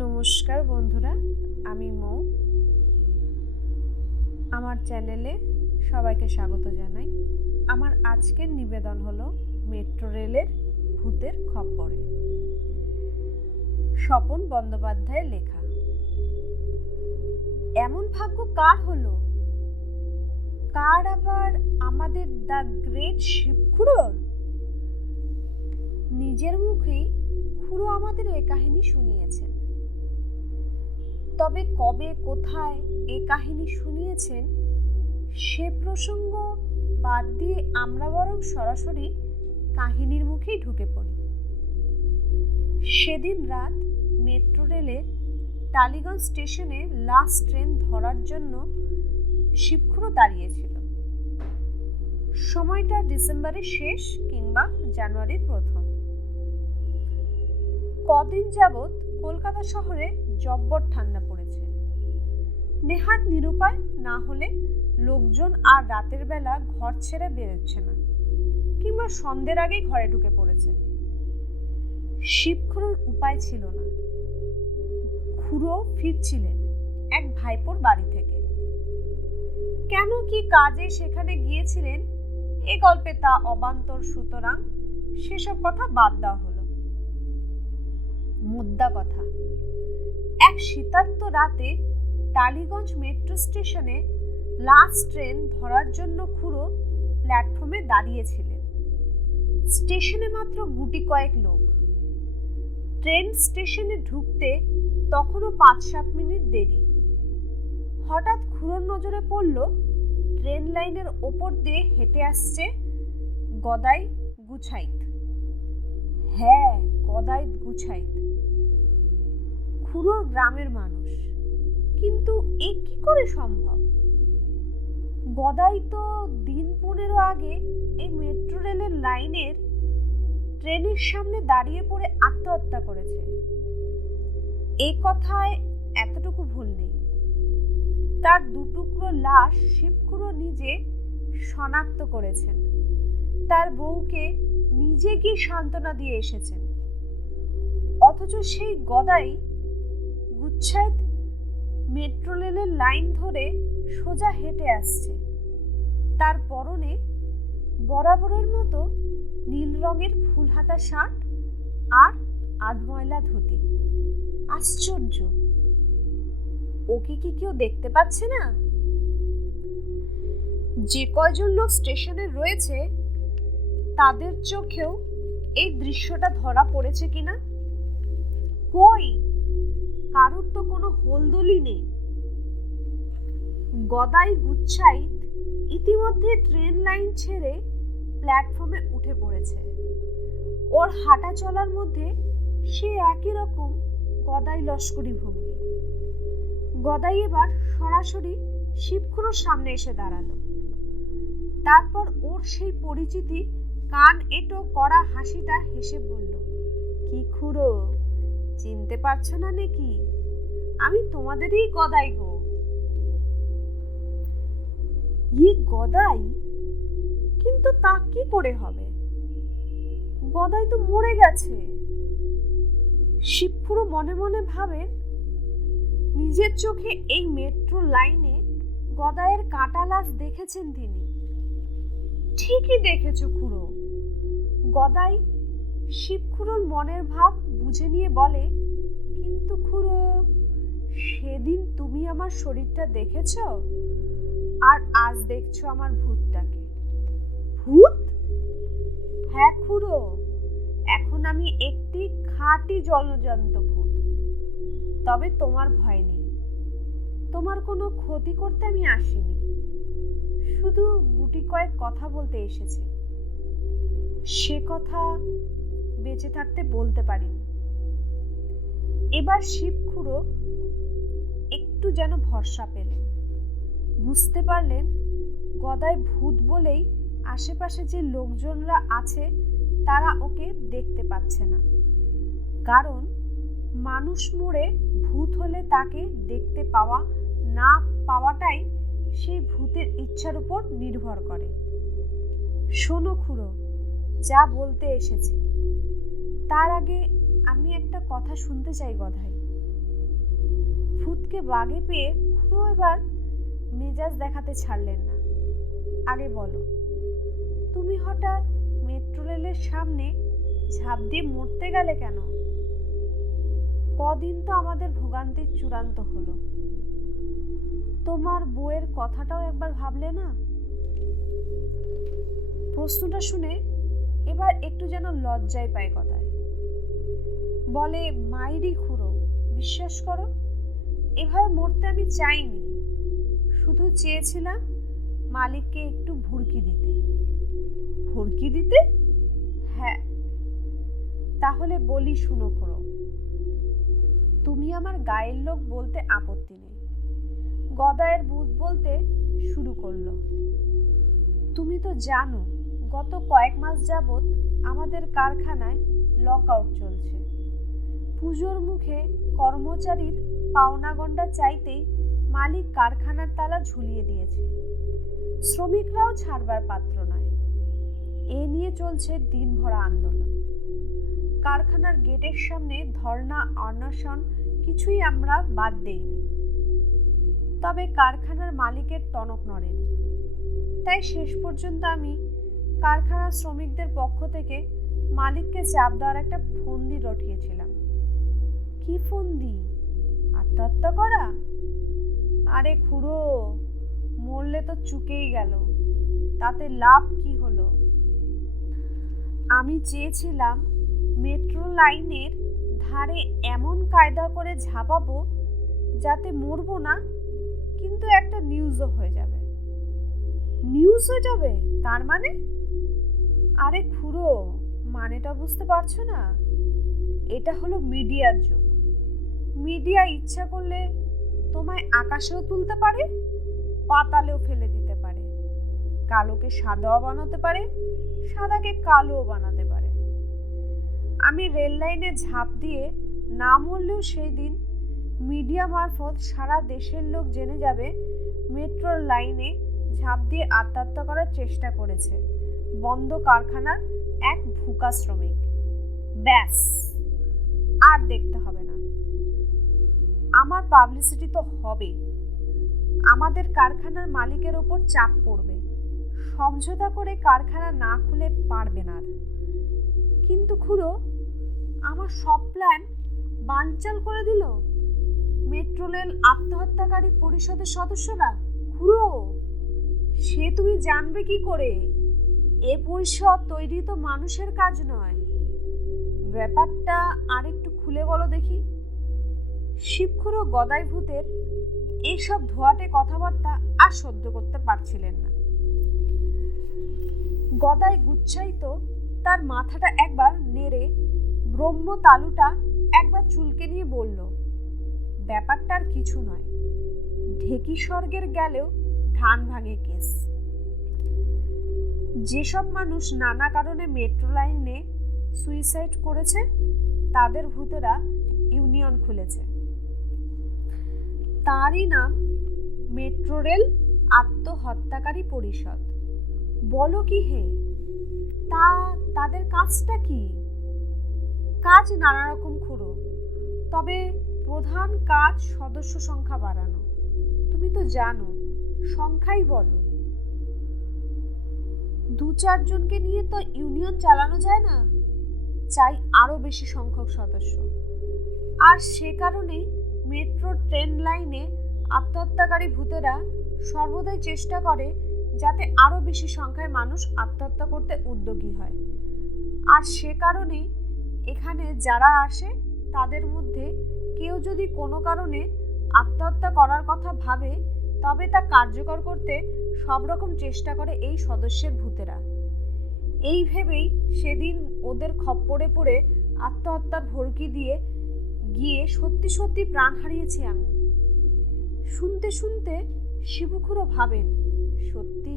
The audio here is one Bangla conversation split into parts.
নমস্কার বন্ধুরা, আমি মৌ। আমার চ্যানেলে সবাইকে স্বাগত জানাই। আমার আজকের নিবেদন হলো মেট্রো রেলের ভূতের খপ্পরে, স্বপন বন্দ্যোপাধ্যায়ের লেখা। এমন ভাগ্য কার হলো? কার আবার আমাদের দ্য গ্রেট শিবখুড়োর? নিজের মুখেই খুড়ো আমাদের এ কাহিনী শুনিয়েছেন। তবে কবে কোথায় এ কাহিনী শুনিয়েছেন সে প্রসঙ্গ বাদ দিয়ে আমরা বরং সরাসরি কাহিনীর মুখেই ঢুকে পড়ি। সেদিন রাত মেট্রো রেলে টালিগঞ্জ স্টেশনে লাস্ট ট্রেন ধরার জন্য শিবখুড়ো দাঁড়িয়েছিল। সময়টা ডিসেম্বরের শেষ কিংবা জানুয়ারির প্রথম। কদিন যাবৎ কলকাতা শহরে জব্বর ঠান্ডা পড়েছে। নেহাত নিরুপায় না হলে লোকজন আর রাতের বেলা ঘর ছেড়ে বেরোচ্ছে না, কিংবা সন্ধ্যের আগেই ঘরে ঢুকে পড়েছে। শিবখুড়োর উপায় ছিল না। খুড়ো ফিরছিলেন এক ভাইপোর বাড়ি থেকে। কেন কি কাজে সেখানে গিয়েছিলেন এ গল্পে তা অবান্তর, সুতরাং সেসব কথা বাদ দেওয়া হলো। মুদ্রা কথা, এক শীতার্ত রাতে টালিগঞ্জ মেট্রো স্টেশনে লাস্ট ট্রেন ধরার জন্য খুড়ো প্ল্যাটফর্মে দাঁড়িয়েছিলেন। স্টেশনে মাত্র গুটি কয়েক লোক। ট্রেন স্টেশনে ঢুকতে তখনও 5-7 মিনিট দেরি। হঠাৎ খুড়োর নজরে পড়ল ট্রেন লাইনের ওপর দিয়ে হেঁটে আসছে গদাই গুছাইত। হ্যাঁ, গদাই গুছাইত। খুড়োর গ্রামের মানুষ, কিন্তু এ কি করে সম্ভব? গদাই তো দিন 15 আগে এই মেট্রো রেলের লাইনের ট্রেনের সামনে দাঁড়িয়ে পড়ে আত্মহত্যা করেছে। এ কথায় এতটুকু ভুল নেই। তার দুটুকরো লাশ শিবখুড়ো নিজে শনাক্ত করেছেন। তার বউকে নিজে গিয়ে সান্ত্বনা দিয়ে এসেছেন। অথচ সেই গদাই গুচ্ছাইত মেট্রো রেলের লাইন ধরে সোজা হেঁটে আসছে। তার পরনে বরাবরের মতো নীল রঙের ফুলহাতা শার্ট আর আধময়লা ধুতি। আশ্চর্য, ওকে কি কেউ দেখতে পাচ্ছে না? যে কয়জন লোক স্টেশনে রয়েছে তাদের চোখেও এই দৃশ্যটা ধরা পড়েছে কিনা? কই, কারুর তো কোনো হোলদোলই নেই। গদাই গুচ্ছাইত ইতিমধ্যে ট্রেন লাইন ছেড়ে প্ল্যাটফর্মে উঠে পড়েছে। ওর হাঁটা চলার মধ্যে সে একই রকম গদাই লস্করি ভঙ্গি। গদাই এবার সরাসরি শিবখুড়োর সামনে এসে দাঁড়ালো। তারপর ওর সেই পরিচিতি কান এঁটো করা হাসিটা হেসে বলল, কি খুড়ো, চিনতে পারছো না নাকি? আমি তোমাদেরই গদাই গো। গদাই? কিন্তু তা কি করে হবে? গদাই তো মরে গেছে। শিবখুড়ো মনে মনে ভাবে, নিজের চোখে এই মেট্রো লাইনে গদাইয়ের কাটা লাশ দেখেছেন তিনি। ঠিকই দেখেছো খুড়ো। গদাই শিবখুড়োর মনের ভাব বুঝে নিয়ে বলে, কিন্তু খুড়ো, সেদিন তুমি আমার শরীরটা দেখেছ, আর আজ দেখছো আমার ভূতটাকে। ভূত? হ্যাঁ খুড়ো, এখন আমি একটি খাঁটি জলজন্ত ভূত। তবে তোমার ভয় নেই, তোমার কোনো ক্ষতি করতে আমি আসিনি, শুধু গুটি কয়েক কথা বলতে এসেছি। সে কথা বেঁচে থাকতে বলতে পারিনি। এবার শিবখুড়ো একটু যেন ভরসা পেলেন। বুঝতে পারলেন গদাই ভূত বলেই আশেপাশে যে লোকজনরা আছে তারা ওকে দেখতে পাচ্ছে না। কারণ মানুষ মরে ভূত হলে তাকে দেখতে পাওয়া না পাওয়াটাই সেই ভূতের ইচ্ছার উপর নির্ভর করে। শোনো খুড়ো, যা বলতে এসেছি তার আগে আমি একটা কথা শুনতে চাই গদাই। ভূতকে বাগে পেয়ে খুড়ো এবার মেজাজ দেখাতে ছাড়লেন না। আগে বলো, তুমি হঠাৎ মেট্রো রেলের সামনে ঝাঁপ দিয়ে মরতে গেলে কেন? কদিন তো আমাদের ভোগান্তির চূড়ান্ত হলো, তোমার বউয়ের কথাটাও একবার ভাবলে না? প্রশ্নটা শুনে এবার একটু যেন লজ্জায় পায় গদাই। বলে, মাইরি খুড়ো, বিশ্বাস করো, এভাবে মরতে আমি চাইনি, শুধু চেয়েছিলাম মালিককে একটু ভুরকি দিতে। ভুরকি দিতে? হ্যাঁ। তাহলে বলি শুনো খুড়ো, তুমি আমার গায়ের লোক বলতে আপত্তি নেই। গদায়ের ভূত বলতে শুরু করলো। তুমি তো জানো গত কয়েক মাস যাবৎ আমাদের কারখানায় লক আউট চলছে। পুজোর মুখে কর্মচারীর পাওনা গন্ডা চাইতেই মালিক কারখানার তালা ঝুলিয়ে দিয়েছে। শ্রমিকরাও ছাড়বার পাত্র নয়। এ নিয়ে চলছে দিনভরা আন্দোলন। কারখানার গেটের সামনে ধর্ণা অনশন কিছুই আমরা বাদ দেইনি। তবে কারখানার মালিকের টনক নড়েনি। তাই শেষ পর্যন্ত আমি কারখানার শ্রমিকদের পক্ষ থেকে মালিককে চাপ দেওয়ার একটা ফন্দি রটিয়েছিলাম। কি ফন্দি? আত্মহত্যা করা? আরে খুড়ো, মরলে তো চুকেই গেল, তাতে লাভ কি হলো? আমি চেয়েছিলাম মেট্রো লাইনের ধারে এমন কায়দা করে ঝাঁপাবো যাতে মরবো না, কিন্তু একটা নিউজও হয়ে যাবে। নিউজ হয়ে যাবে তার মানে? আরে খুড়ো, মানেটা বুঝতে পারছো না? এটা হলো মিডিয়ার যুগ। মিডিয়া ইচ্ছা করলে তোমায় আকাশেও তুলতে পারে, পাতালেও ফেলে দিতে পারে, কালোকে সাদাও বানাতে পারে, সাদাকে কালোও বানাতে পারে। আমি রেল লাইনে ঝাঁপ দিয়ে না মরলেও সেই দিন মিডিয়া মারফত সারা দেশের লোক জেনে যাবে মেট্রোর লাইনে ঝাঁপ দিয়ে আত্মহত্যা করার চেষ্টা করেছে বন্ধ কারখানার এক ভুকা শ্রমিক। ব্যাস, আর দেখতে হবে না। আমার পাবলিসিটি তো হবেই। আমাদের কারখানার মালিকের ওপর চাপ পড়বে, সমঝোতা করে কারখানা না খুলে পারবে না। কিন্তু খুড়ো, আমার সব প্ল্যান বানচাল করে দিল মেট্রো রেল আত্মহত্যাকারী পরিষদের সদস্যরা। খুড়ো, সে তুমি জানবে কি করে? এ পরিষদ তৈরি তো মানুষের কাজ নয়। ব্যাপারটা আরেকটু খুলে বলো দেখি। শিবখুড়ো গদাই ভূতের এইসব ধোয়াটে কথাবার্তা আর সহ্য করতে পারছিলেন না। গদাই গুচ্ছাইত তার মাথাটা একবার নেড়ে ব্রহ্ম তালুটা একবার চুলকে নিয়ে বলল, ব্যাপারটা আর কিছু নয়, ঢেকি স্বর্গের গেলেও ধান ভাঙে কেস। যেসব মানুষ নানা কারণে মেট্রো লাইনে সুইসাইড করেছে তাদের ভূতেরা ইউনিয়ন খুলেছে। তারই নাম মেট্রো রেল আত্মহত্যাকারী পরিষদ। বলো কি হে? তাদের কাজটা কি? কাজ নানা রকম খুড়ো, তবে প্রধান কাজ সদস্য সংখ্যা বাড়ানো। তুমি তো জানো, সংখ্যাই বলো। 2-4 জনকে নিয়ে তো ইউনিয়ন চালানো যায় না, চাই আরো বেশি সংখ্যক সদস্য। আর সে কারণেই মেট্রো ট্রেন লাইনে আত্মহত্যাকারী ভূতেরা সর্বদাই চেষ্টা করে যাতে আরো বেশি সংখ্যায় মানুষ আত্মহত্যা করতে উদ্যোগী হয়। আর সে কারণেই এখানে যারা আসে তাদের মধ্যে কেউ যদি কোনো কারণে আত্মহত্যা করার কথা ভাবে, তবে তা কার্যকর করতে সব রকম চেষ্টা করে এই সদস্যের ভূতেরা। এই ভেবেই সেদিন ওদের খপ্পরে পড়ে আত্মহত্যার ভরকি দিয়ে গিয়ে সত্যি সত্যি প্রাণ হারিয়েছি আমি। শুনতে শুনতে শিবুখুড়ো ভাবেন, সত্যি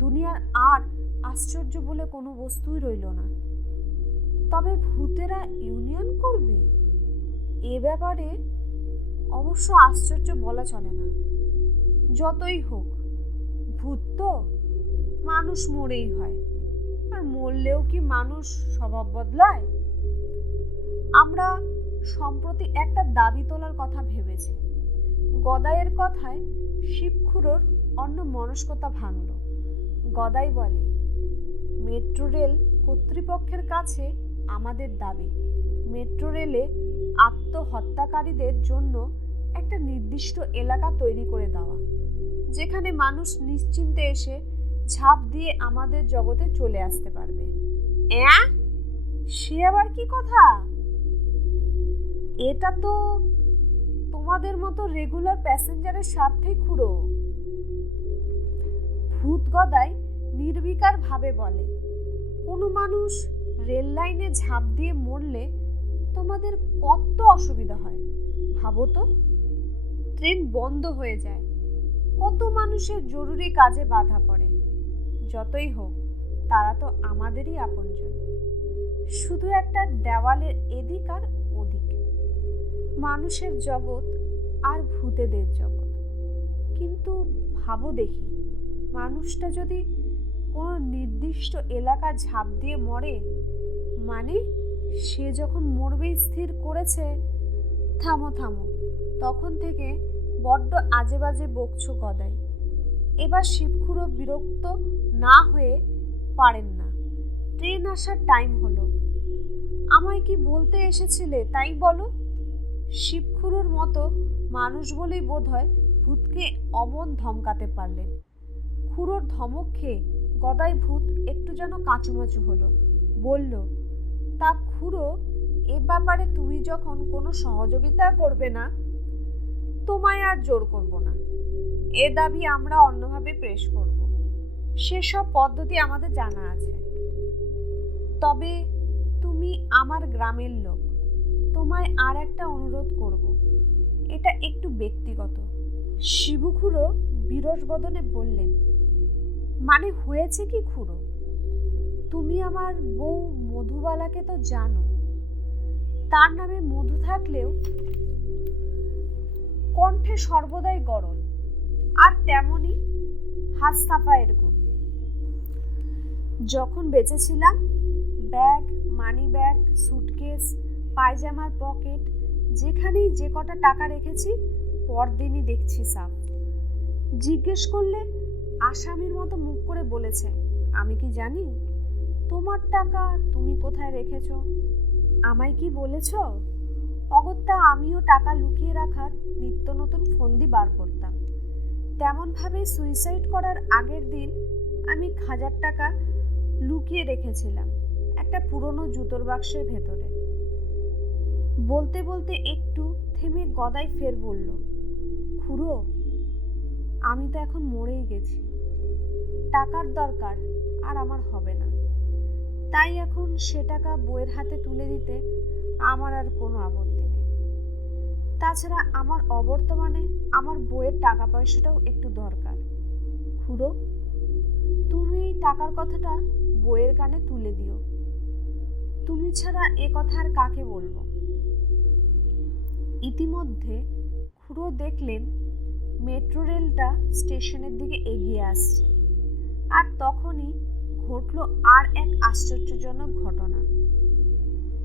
দুনিয়ার আর আশ্চর্য বলে কোনো বস্তুই রইল না। তবে ভূতেরা ইউনিয়ন করবে, এ ব্যাপারে অবশ্য আশ্চর্য বলা চলে না। যতই হোক, ভূত তো মানুষ মরেই হয়, আর মরলেও কি মানুষ স্বভাব বদলায়? আমরা সম্প্রতি একটা দাবি তোলার কথা ভেবেছে। গদাইয়ের কথায় শিবখুড়োর অন্য মনস্কতা ভাঙল। গদাই বলে, মেট্রো রেল কর্তৃপক্ষের কাছে আমাদের দাবি মেট্রো রেলে আত্মহত্যাকারীদের জন্য একটা নির্দিষ্ট এলাকা তৈরি করে দেওয়া, যেখানে মানুষ নিশ্চিন্তে এসে ঝাঁপ দিয়ে আমাদের জগতে চলে আসতে পারবে। সে আবার কি কথা? এটা তো তোমাদের মতো রেগুলার প্যাসেঞ্জারের স্বার্থেই খুঁড়ো। ভূত গদাই নির্বিকার ভাবে বলে, কোনো মানুষ রেল লাইনে ঝাঁপ দিয়ে মরলে তোমাদের কত অসুবিধা হয় ভাবো তো। ট্রেন বন্ধ হয়ে যায়, কত মানুষের জরুরি কাজে বাধা পড়ে। যতই হোক তারা তো আমাদেরই আপনজন, শুধু একটা দেওয়ালের এদিক আর ওদিক। মানুষের জগৎ আর ভূতেদের জগৎ। কিন্তু ভাবো দেখি, মানুষটা যদি কোনো নির্দিষ্ট এলাকা ঝাঁপ দিয়ে মরে, মানে সে যখন মরবে স্থির করেছে। থামো থামো, তখন থেকে বড্ড আজে বাজে বকছো গদাই। এবার শিবখুড়ো বিরক্ত না হয়ে পারেন না। ট্রেন আসার টাইম হলো, আমায় কি বলতে এসেছিলে তাই বলো। শিবখুড়োর মতো মানুষ বলেই বোধ হয় ভূতকে অমন ধমকাতে পারলেন। খুড়োর ধমক খেয়ে গদাই ভূত একটু যেন কাঁচুমাচু হলো। বলল, তা খুড়ো, এ ব্যাপারে তুমি যখন কোনো সহযোগিতা করবে না, তোমায় আর জোর করব না। এ দাবি আমরা অন্যভাবে পেশ করব, সেসব পদ্ধতি আমাদের জানা আছে। তবে তুমি আমার গ্রামের লোক, তোমায় আর একটা অনুরোধ করব, এটা একটু ব্যক্তিগত। শিবু খুড়ো বিরস বদনে বললেন, মানে হয়েছে কি খুড়ো? তুমি আমার বউ মধুবালাকে তো জানো। তার নামে মধু থাকলেও কণ্ঠে সর্বদাই গরল, আর তেমনি হাত সাফায়ের গুণ। যখন বেঁচে ছিলাম, ব্যাগ, মানি ব্যাগ, সুটকেস, পায়জামার পকেট, যেখানেই যে কটা টাকা রেখেছি পরদিনই দেখছি সাফ। জিজ্ঞেস করলে আসামির মতো মুখ করে বলেছে, আমি কি জানি তোমার টাকা তুমি কোথায় রেখেছ? আমায় কি বলেছ? অগত্যা আমিও টাকা লুকিয়ে রাখার নিত্য নতুন ফন্দি বার করতাম। তেমনভাবে সুইসাইড করার আগের দিন আমি 1000 টাকা লুকিয়ে রেখেছিলাম একটা পুরনো জুতোর বাক্সের ভেতরে। বলতে বলতে একটু থেমে গদাই ফের বলল, খুড়ো, আমি তো এখন মরেই গেছি। টাকার দরকার আর আমার হবে না, তাই এখন সে টাকা বউয়ের হাতে তুলে দিতে আমার আর কোনো আপত্তি নেই। তাছাড়া আমার অবর্তমানে আমার বউয়ের টাকা পয়সাটাও একটু দরকার। খুড়ো, তুমি এই টাকার কথাটা বউয়ের কানে তুলে দিও। তুমি ছাড়া এ কথা আর কাকে বলবো? ইতিমধ্যে খুড়ো দেখলেন মেট্রো রেলটা স্টেশনের দিকে এগিয়ে আসছে। আর তখনই ঘটল আর এক আশ্চর্যজনক ঘটনা।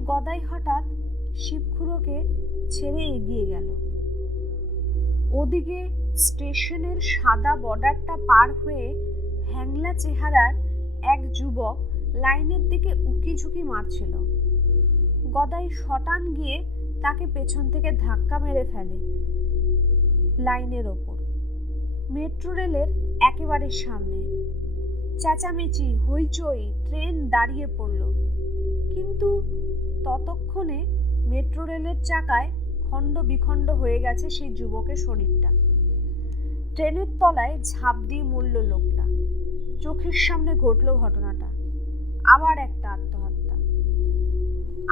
গদাই হঠাৎ শিবখুড়োকে ছেড়ে এগিয়ে গেল। ওদিকে স্টেশনের সাদা বর্ডারটা পার হয়ে হ্যাংলা চেহারার এক যুবক লাইনের দিকে উকি ঝুঁকি মারছিল। গদাই শটান গিয়ে তাকে পেছন থেকে ধাক্কা মেরে ফেলে লাইনের ওপর, মেট্রো রেলের একেবারে সামনে। চেঁচামেচি, হইচই, ট্রেন দাঁড়িয়ে পড়ল। কিন্তু ততক্ষণে মেট্রো রেলের চাকায় খণ্ড বিখণ্ড হয়ে গেছে সেই যুবকের শরীরটা। ট্রেনের তলায় ঝাঁপ দিয়ে মরল লোকটা। চোখের সামনে ঘটল ঘটনাটা। আবার একটা আত্মহত্যা।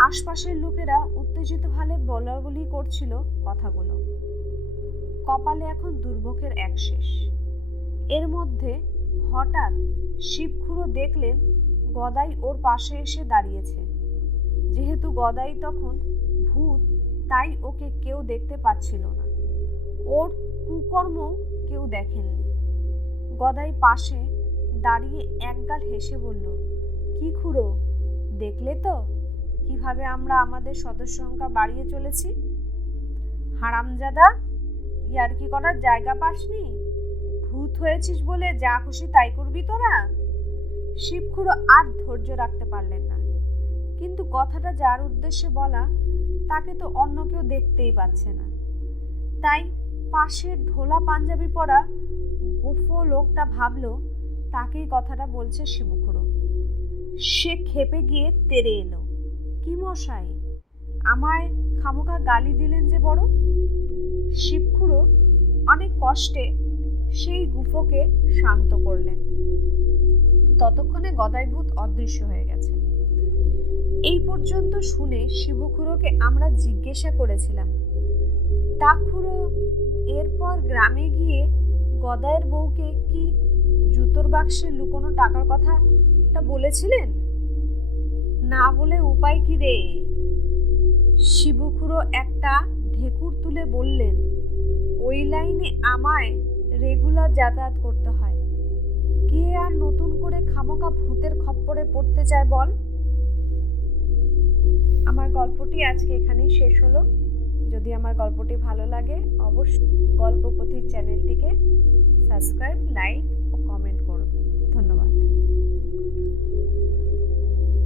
আশপাশের লোকেরা উত্তেজিত ভাবে বলাবলি করছিল কথাগুলো। কপালে এখন দুর্ভোগের এক শেষ। এর মধ্যে হঠাৎ শিবখুড়ো দেখলেন গদাই ওর পাশে এসে দাঁড়িয়েছে। যেহেতু গদাই তখন ভূত, তাই ওকে কেউ দেখতে পাচ্ছিল না। ওর কুকর্ম কেউ দেখেননি। গদাই পাশে দাঁড়িয়ে একগাল হেসে বলল, কি খুড়ো, দেখলে তো কিভাবে আমরা আমাদের সদস্য সংখ্যা বাড়িয়ে চলেছি। হারামজাদা, ইয়ার্কি করার জায়গা পাসনি? ভূত হয়েছিস বলে যা খুশি তাই করবি তোরা? শিবখুড়ো আর ধৈর্য রাখতে পারলেন না, কিন্তু কথাটা যার উদ্দেশ্যে বলা তাকে তো অন্য কেউ দেখতেই পাচ্ছে না। তাই পাশের ঢোলা পাঞ্জাবি পরা গোফো লোকটা ভাবলো তাকেই কথাটা বলছে শিবুখুড়ো। সে খেপে গিয়ে তেড়ে এলো। কি মশাই, আমায় খামোকা গালি দিলেন যে বড়? শিবখুড়ো অনেক কষ্টে সেই গুফোকে শান্ত করলেন। ততক্ষণে গদাই ভূত অদৃশ্য হয়ে গেছে। এই পর্যন্ত শুনে শিবুখুড়োকে আমরা জিজ্ঞাসা করেছিলাম, তা খুড়ো এরপর গ্রামে গিয়ে গদাইয়ের বউকে কি জুতোর বাক্সে লুকোনো টাকার কথাটা বলেছিলেন? না বলে উপায় কি রে? শিবুখুড়ো একটা ঢেকুর তুলে বললেন, ওই লাইনে আমায় রেগুলার যাতায়াত করতে হয়। কে আর নতুন করে খামোকা ভূতের খপ্পরে পড়তে চায় বল? আমার গল্পটি আজকে এখানেই শেষ হলো। যদি আমার গল্পটি ভালো লাগে অবশ্যই গল্পপথিক চ্যানেলটিকে সাবস্ক্রাইব, লাইক ও কমেন্ট করুন।